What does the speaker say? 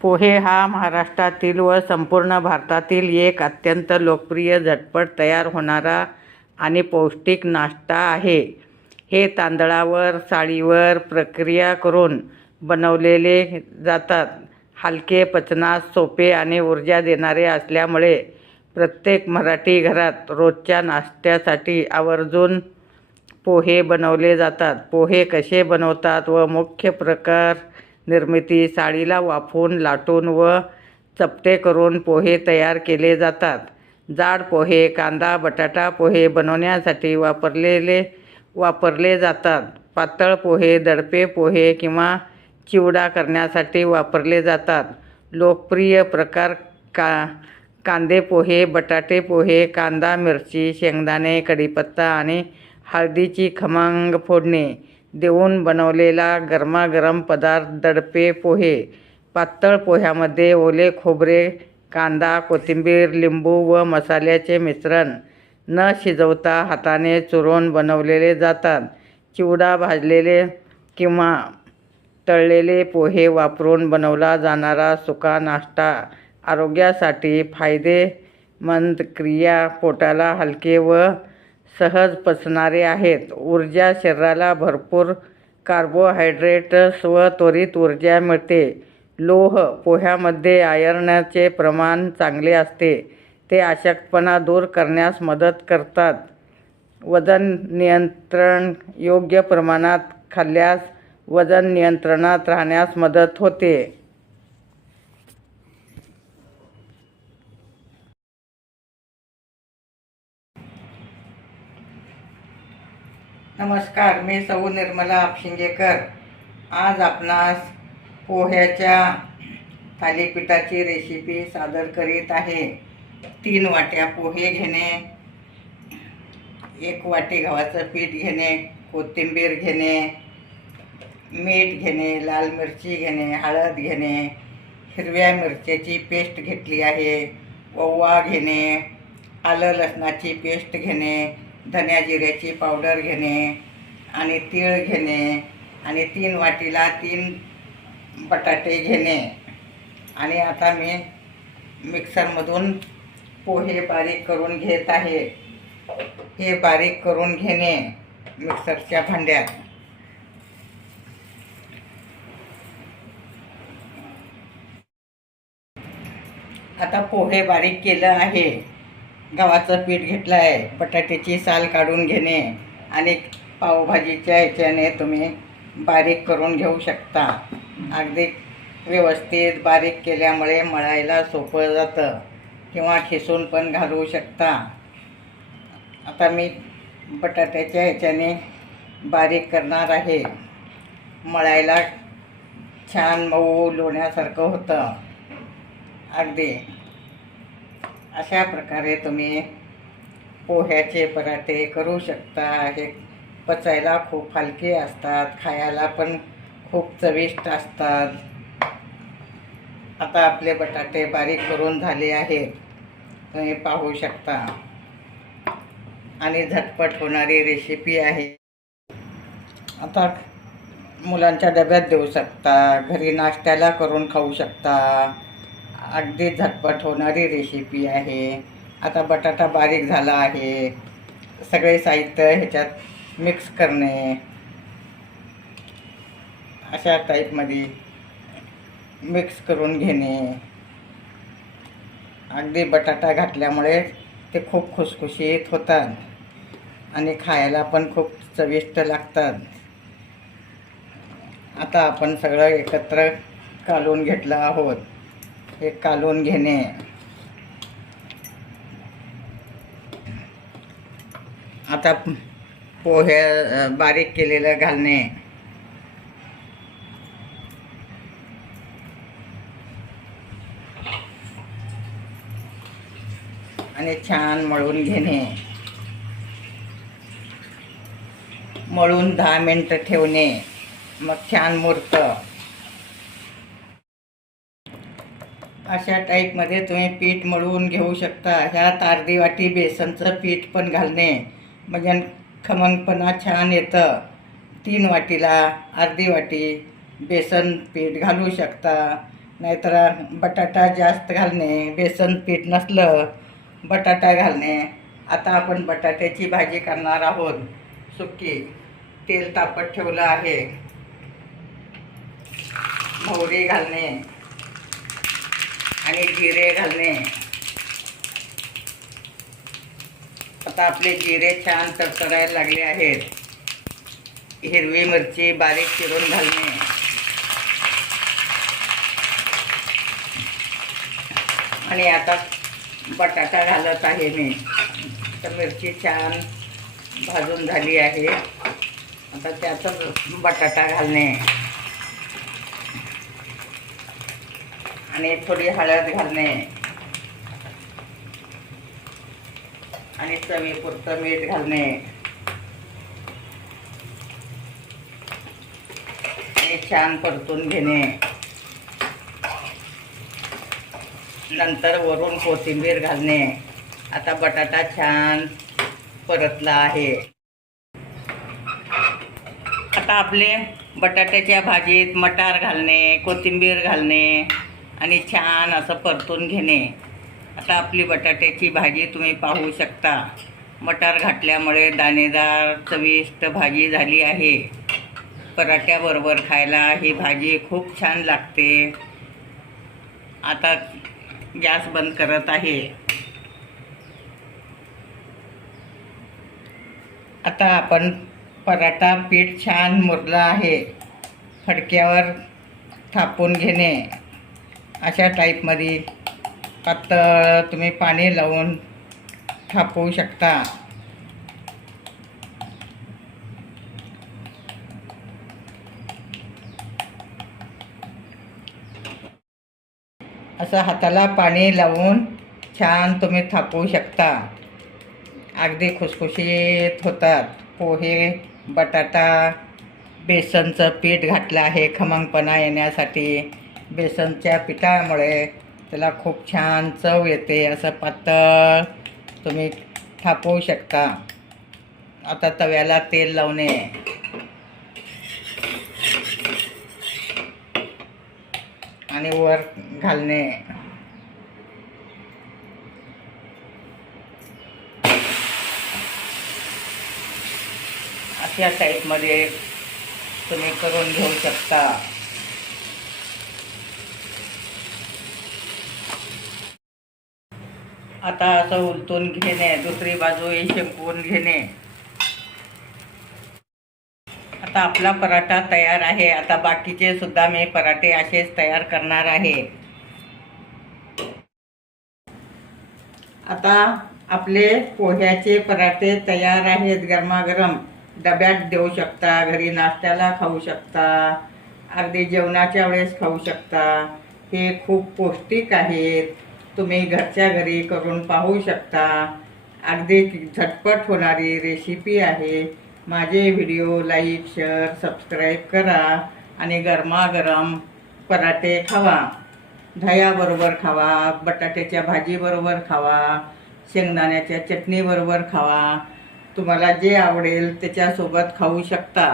पोहे हा महाराष्ट्रातील व संपूर्ण भारतातील एक अत्यंत लोकप्रिय, झटपट तयार होणारा आणि पौष्टिक नाश्ता आहे. हे तांदळावर, साळीवर प्रक्रिया करून बनवलेले जातात. हलके, पचनास सोपे आणि ऊर्जा देणारे असल्यामुळे प्रत्येक मराठी घरात रोजच्या नाश्त्यासाठी आवर्जून पोहे बनवले जातात. पोहे कसे बनवतात व मुख्य प्रकार निर्मिती: साळीला वाफवून, लाटून व चपटे करून पोहे तयार केले जातात. जाड पोहे: कांदा बटाटा पोहे बनवण्यासाठी वापरले जातात. पातळ पोहे: दडपे पोहे किंवा चिवडा करण्यासाठी वापरले जातात. लोकप्रिय प्रकार: कांदे पोहे, बटाटे पोहे, कांदा, मिरची, शेंगदाणे, कढीपत्ता आणि हळदीची खमंग फोडणी देऊन बनवलेला गरमागरम पदार्थ दडपे पोहे. पातळ पोह्यामध्ये ओले खोबरे, कांदा, कोथिंबीर, लिंबू व मसाल्याचे मिश्रण न शिजवता हाताने चुरून बनवलेले जातात. चिवडा: भाजलेले किंवा तळलेले पोहे वापरून बनवला जाणारा सुका नाश्ता. आरोग्यासाठी फायदेमंद क्रिया: पोटाला हलके व सहज पचणारे आहेत. ऊर्जा: शरीराला भरपूर कार्बोहायड्रेट्स व त्वरित ऊर्जा मिळते. लोह: पोह्यामध्ये आयर्नचे प्रमाण चांगले असते. ते अशक्तपणा दूर करण्यास मदत करतात. वजन नियंत्रण: योग्य प्रमाणात खाल्ल्यास वजन नियंत्रणात राहण्यास मदत होते. नमस्कार, मी सौ निर्मला आपशिंगेकर. आज आपणास पोह्याच्या थालीपीठाची रेसिपी सादर करीत आहे. 3 वाट्या पोहे घेणे, 1 वाटी गव्हाचं पीठ घेणे, कोथिंबीर घेणे, मीठ घेणे, लाल मिरची घेणे, हळद घेणे, हिरव्या मिरच्याची पेस्ट घेतली आहे, ओवा घेणे, आलं लसणाची पेस्ट घेणे, धन्या जिऱ्याची पावडर घेणे आणि तीळ घेणे आणि 3 वाटीला 3 बटाटे घेणे. आणि आता मी मिक्सरमधून पोहे बारीक करून घेत आहे. हे बारीक करून घेणे मिक्सरच्या भांड्यात. आता पोहे बारीक केलं आहे. गव्हाचं पीठ घेतलं आहे. बटाट्याची साल काढून घेणे आणि पावभाजीच्या ह्याच्याने तुम्ही बारीक करून घेऊ शकता. अगदी व्यवस्थित बारीक केल्यामुळे मळायला सोपं जातं किंवा खिसून पण घालू शकता. आता मी बटाट्याच्या ह्याच्याने बारीक करणार आहे. मळायला छान मऊ लोण्यासारखं होतं. अगदी अशा प्रकारे तुम्ही पोह्याचे पराठे करू शकता. हे पचायला खूप हलके असतात, खायला पण खूप चविष्ट असतात. आता आपले बटाटे बारीक करून झाले आहेत, तुम्ही पाहू शकता. आणि झटपट होणारी रेसिपी आहे. आता मुलांच्या डब्यात देऊ शकता, घरी नाश्त्याला करून खाऊ शकता. अगदी झटपट होणारी रेसिपी आहे. आता बटाटा बारीक झाला आहे. सगळे साहित्य ह्याच्यात मिक्स करणे. अशा टाईपमध्ये मिक्स करून घेणे. अगदी बटाटा घातल्यामुळे ते खूप खुसखुशीत होतात आणि खायला पण खूप चविष्ट लागतात. आता आपण सगळं एकत्र कालवून घेतलं आहोत. हे कालवून घेणे. आता पोहे बारीक केलेलं घालणे. आणि छान मळून घेणे. मळून 10 मिनिटं ठेवणे. मग छान मुरतं. अशा टाईपमध्ये तुम्ही पीठ मळून घेऊ शकता. ह्यात अर्धी वाटी बेसनचं पीठ पण घालणे म्हणजे खमंगपणा छान येतं. 3 वाटीला अर्धी वाटी बेसन पीठ घालू शकता. नाहीतर बटाटा जास्त घालणे, बेसन पीठ नसलं बटाटा घालणे. आता आपण बटाट्याची भाजी करणार आहोत सुकी. तेल तापत ठेवलं आहे. मोहरी घालणे आणि जिरे घालणे. आता आपले जिरे छान तडतडायला लागले आहेत. हिरवी मिरची बारीक चिरून घालणे आणि आता बटाटा घालत आहे मी. तर मिरची छान भाजून झाली आहे. आता त्यातच बटाटा घालणे आणि थोडी हळद घालणे आणि चवीपुरतं मीठ घालणे आणि छान परतून घेणे. नंतर वरून कोथिंबीर घालणे. आता बटाटा छान परतला आहे. आता आपले बटाट्याच्या भाजीत मटार घालणे, कोथिंबीर घालणे आणि छान असं परतून घेणे. आता आपली बटाट्याची भाजी तुम्ही पाहू शकता. मटार घातल्यामुळे दाणेदार चविष्ट भाजी झाली आहे. पराठ्याबरोबर खायला ही भाजी खूप छान लागते. आता गॅस बंद करत आहे. आता आपण पराठा पीठ छान मुरलं आहे. फडक्यावर थापून घेणे. अशा टाईपमध्ये पातळ तुम्ही पाणी लावून थापवू शकता. असं हाताला पाणी लावून छान तुम्ही थापवू शकता. अगदी खुसखुशीत होतात. पोहे, बटाटा, बेसनचं पीठ घातलं आहे खमंगपणा येण्यासाठी. बेसनच्या पिठामुळे त्याला खूप छान चव येते. असं पातळ तुम्ही थापवू शकता. आता तव्याला तेल लावणे आणि वर घालणे. अशा टाईपमध्ये तुम्ही करून घेऊ शकता. आता असं उलटून घेणे, दुसरी बाजूही शेकवून घेणे. आता आपला पराठा तयार आहे. आता बाकीचे सुद्धा मी पराठे असेच तयार करणार आहे. आता आपले पोह्याचे पराठे तयार आहेत. गरमागरम डब्यात देऊ शकता, घरी नाश्त्याला खाऊ शकता, अगदी जेवणाच्या वेळेस खाऊ शकता. हे खूप पौष्टिक आहेत. तुम्ही घरच्या घरी करून पाहू शकता. अगदी झटपट होणारी रेसिपी आहे. माझे व्हिडिओ लाईक, शेअर, सबस्क्राईब करा आणि गरमागरम पराठे खावा. दह्याबरोबर खावा, बटाट्याच्या भाजीबरोबर खावा, शेंगदाण्याच्या चटणीबरोबर खावा. तुम्हाला जे आवडेल त्याच्यासोबत खाऊ शकता.